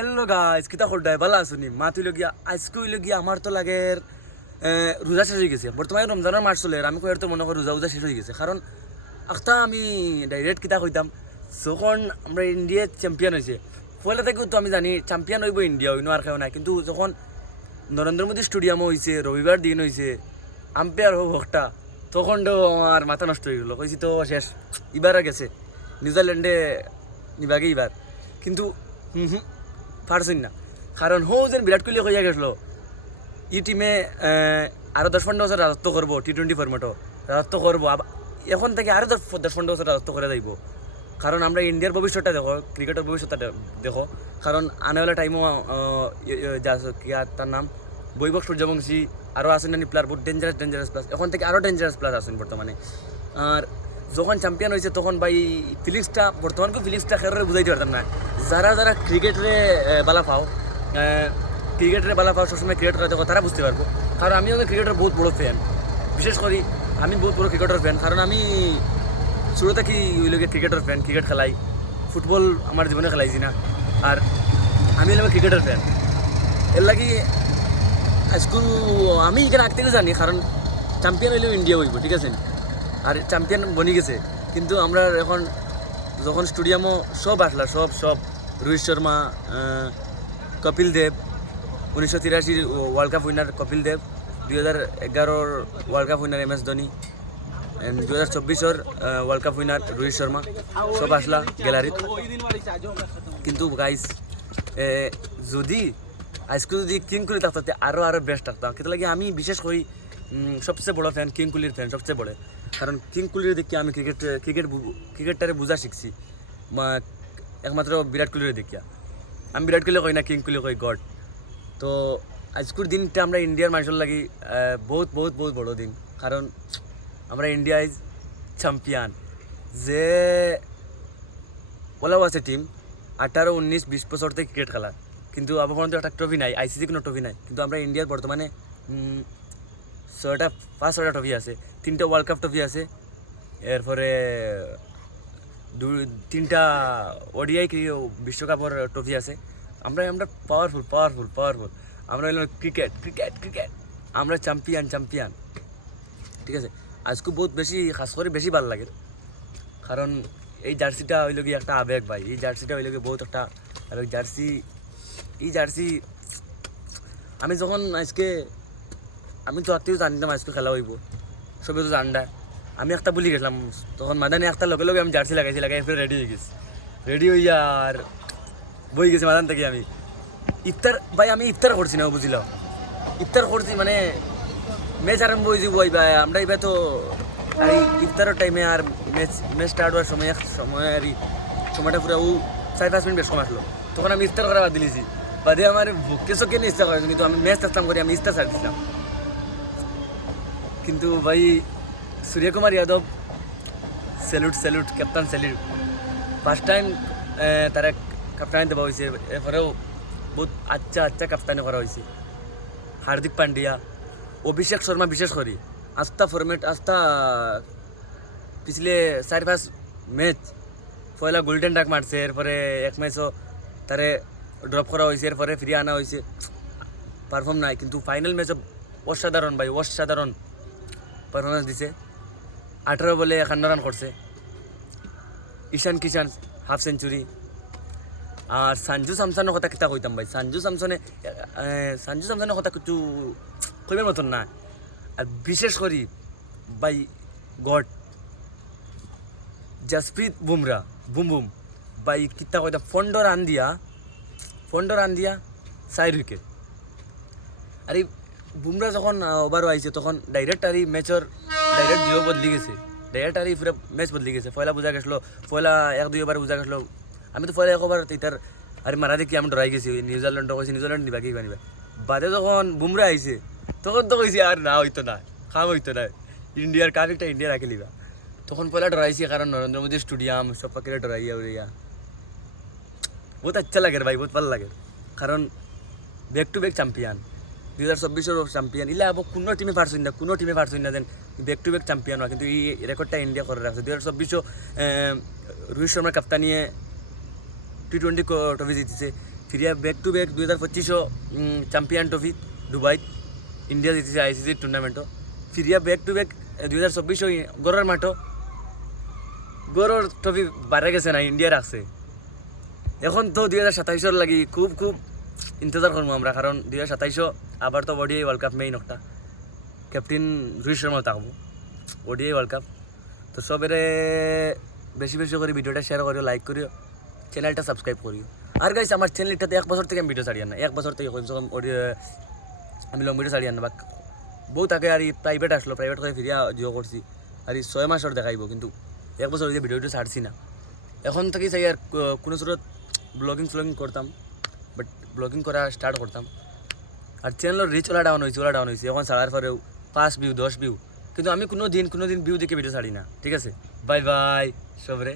hello guys কিতা খোল্ডায় ভালো আসুনি মা তুই লগিয়া আজকে হইল গিয়া আমার তো লাগে রোজা শেষ হয়ে গেছে বর্তমানে রমজানের মাস চলে আমি কই তো মনে করি রোজা শেষ হয়ে গেছে কারণ আখতা আমি ডাইরেক্ট কিতা কইতাম যখন আমরা ইন্ডিয়া চ্যাম্পিয়ন হয়েছে পয়লা থেকেও তো আমি জানি চ্যাম্পিয়ন হইব ইন্ডিয়া হইনো আর কেউ নাই কিন্তু যখন নরেন্দ্র মোদী স্টেডিয়ামও হয়েছে রবিবার দিন হয়েছে আম্পায়ার হোক হকটা তখন তো আমার মাথা নষ্ট হয়ে গেলো কইছি তো শেষ এবার গেছে নিউজিল্যান্ডে নিবাগে এবার কিন্তু পারছেন না কারণ হো যেন বিরাট কোহলি হইয়া গেছিলো এই টিমে আরও 10-15 বছর রাজত্ব করবো T20 ফরম্যাটও রাজত্ব করবো এখন থেকে আরও 10-15 বছর রাজত্ব করে যাইব কারণ আমরা ইন্ডিয়ার ভবিষ্যৎটা দেখো ক্রিকেটের ভবিষ্যৎটা দেখো কারণ আনেওয়ালা টাইমও তার নাম বৈভব সূর্যবংশী আরও আসেন নানি প্লেয়ার বহুত ডেঞ্জারাস প্লাস এখন থেকে আরও ডেঞ্জারাস প্লেয়ার আসেন বর্তমানে আর যখন চ্যাম্পিয়ন হয়েছে তখন ভাই ফিলিংসটা বর্তমানকে ফিলিংসটা খেলে বুঝাইতে পারতাম না যারা ক্রিকেটরে বালা পাও সবসময় ক্রিকেট করে দেখো তারা বুঝতে পারবো কারণ আমি আমাদের ক্রিকেটের বহুত বড় ফ্যান বিশেষ করে আমি বহুত বড় ক্রিকেটের ফ্যান কারণ আমি শুরু থেকে ওই লোকের ক্রিকেটের ফ্যান ক্রিকেট খেলাই ফুটবল আমার জীবনে খেলাইছি না আর আমি হলাম ক্রিকেটের ফ্যান এর লাগি আজকে আমি এখানে আগ থেকে জানি কারণ চ্যাম্পিয়ন হইলেও ইন্ডিয়া হইব ঠিক আছে আর চ্যাম্পিয়ন বনি গেছে কিন্তু আমরা এখন যখন স্টেডিয়ামও সব আসলা সব Rohit Sharma Kapil Dev 1983 world cup winner Kapil Dev 2011 world cup winner MS Dhoni 2024 world cup winner Rohit Sharma সব আসলা গ্যালারিত কিন্তু গাইস যদি আজকে যদি কিং কোহলি থাকতে আরও বেস্ট থাকতাম কিন্তু লাগে আমি বিশেষ করি সবচেয়ে বড় ফ্যান কিং কোহলির ফ্যান সবচেয়ে বড় কারণ কিং কোহলির দেখি আমি ক্রিকেটটারে বুঝা শিখছি একমাত্র বিরাট কোহলির দেখিয়া আমি বিরাট কোহলি কই না কিং কোহলি কই গড তো আজকের দিনটা আমরা ইন্ডিয়ার মানুষের লাগি বহুত বড় দিন কারণ আমরা ইন্ডিয়া ইজ চ্যাম্পিয়ন যে ওলাও আছে টিম 18, 19, 20 বছর থেকে ক্রিকেট খেলা কিন্তু আবার পর্যন্ত একটা ট্রফি নাই ICC কোনো ট্রফি নাই কিন্তু আমরা ইন্ডিয়ার বর্তমানে 5-6টা ট্রফি আছে 3টা ওয়ার্ল্ড কাপ ট্রফি আছে এরপরে 3টা ODI বিশ্বকাপের ট্রফি আছে আমরা পাওয়ারফুল আমরা হইলাম ক্রিকেট আমরা চ্যাম্পিয়ন ঠিক আছে আজকে বহুত বেশি খাস করে বেশি ভালো লাগে কারণ এই জার্সিটা হইল কি একটা আবেগ ভাই এই জার্সিটা হইল কি বহুত একটা আবেগ এই জার্সি আমি যখন আজকে আমি তো আত্মীয় জানতাম আজকে খেলা হইব সবে তো জানডা আমি একটা বলি গেছিলাম তখন মাদানে একটা লগে আমি জার্সি লাগাই ফের রেডি হয়ে গেছি রেডি হইয়া আর বই গেছি মাদান থেকে আমি আমি ইফতার করছি না বুঝলাম ইফতার করছি মানে ম্যাচ আরম্ভ হয়েছি বই ভাই আমরা এবার তো আর ইফতারের টাইমে আর ম্যাচ স্টার্ট হওয়ার সময় আর সময়টা পুরো 4-5 মিনিট বেশ কম আসলো তখন আমি ইফতার করা বাদ দিয়েছি বাদে আমার ভুকে চোখে নিয়ে ইফতার করেছি কিন্তু আমি ম্যাচ থাকতাম করি আমি ইফতার ছাড় দিছিলাম কিন্তু ভাই Suryakumar Yadav salute captain salute first time তারা ক্যাপ্টেন দেওয়া হয়েছে এরপরেও বহুত আচ্ছা ক্যাপ্টেনে করা হয়েছে হার্দিক পান্ডিয়া অভিষেক শর্মা বিশেষ করি আস্থা ফরম্যাট পিছলে 4-5 ম্যাচ পয়লা গোল্ডেন ডাক মারছে এরপরে এক ম্যাচও তারে ড্রপ করা হয়েছে এরপরে ফিরিয়ে আনা হয়েছে পারফর্ম নাই কিন্তু ফাইনাল ম্যাচও অসাধারণ পারফরমেন্স দিছে 18 বলে 51 রান করছে ঈশান কিষান হাফ সেঞ্চুরি আর সঞ্জু স্যামসনের কথা কিতা কইতাম ভাই সঞ্জু স্যামসনের কথা কিছু কইবার মতন না আর বিশেষ করি ভাই গড জসপ্রীত বুমরা বুম ভাই কিতা কইতাম 15 রান দিয়া 4 উইকেট আর এই বুমরা যখন ওভারও আইছে তখন ডাইরেক্ট আর এই ম্যাচের ডাইরেক্ট জিও বদলি গেছে ডাইরেক্ট আর এই পুরো ম্যাচ বদলি গেছে পয়লা বোঝা গেছিলো পয়লা 1-2 ওভার বোঝা গেছিলো আমি তো পয়লা 1 ওভার তার আর মারা দেখি আমি ডরাই গেছি নিউজিল্যান্ড কইছি নিউজিল্যান্ড নিবা বাদে যখন বুমরা আইছে তখন তো কইছি আর না হইতো না ইন্ডিয়ার কাপ একটা ইন্ডিয়া রাখে লিবা তখন পয়লা ডরাইছি কারণ নরেন্দ্র মোদী স্টেডিয়াম সব পাখিরা ডরাইয়া উড়িয়া বহুত আচ্ছা লাগে ভাই বহুত ভালো লাগে কারণ back to back champion 2024 champion ইলা আবার কোনো টিমে পারছেন না then back to back champion হয় কিন্তু এই রেকর্ডটা ইন্ডিয়া করে রাখছে 2024 রোহিত শর্মার কাপ্তানিয়ে T20 ট্রফি জিতেছে ফিরিয়া back to back 2025 champion trophy Dubai India জিতেছে আইসিসি টুর্নামেন্টও ফিরিয়া ব্যাক টু ব্যাক 2024 গড়ের মাঠও গড়ের ট্রফি বাড়ে গেছে না ইন্ডিয়া রাখছে এখন তো 2027 লাগি খুব খুব ইন্তজার করবো আমরা কারণ 2027 আবার তো ওডিআই ওয়ার্ল্ড কাপ মেইন একটা ক্যাপ্টেন রোহিত শর্মা থাকবো ওডিআই ওয়ার্ল্ড কাপ তো সবেরে বেশি বেশি করে ভিডিওটা শেয়ার করিও লাইক করিও চ্যানেলটা সাবস্ক্রাইব করিও আর গাইস আমার চ্যানেলটাতে 1 বছর থেকে আমি ভিডিও ছাড়িয়ে না 1 বছর থেকে কমসে কম আমি লং ভিডিও ছাড়িয়ে না বা বহুত আগে আর প্রাইভেট আসলো প্রাইভেট করে ফিরিয়া জিও করছি আর 6 মাসের দেখাইব কিন্তু 1 বছর ভিডিও ছাড়ছি না এখন থেকে চাই আর কোনো স্রোত ব্লগিং করতাম বাট ব্লগিং করা স্টার্ট করতাম আর চ্যানেলের রিচ ওলা ডাউন হয়েছে এখন ছাড়ার পরেও 5 ভিউ 10 ভিউ কিন্তু আমি কোনো দিন ভিউ দেখে ভিডিও ছাড়ি না ঠিক আছে বাই বাই সবরে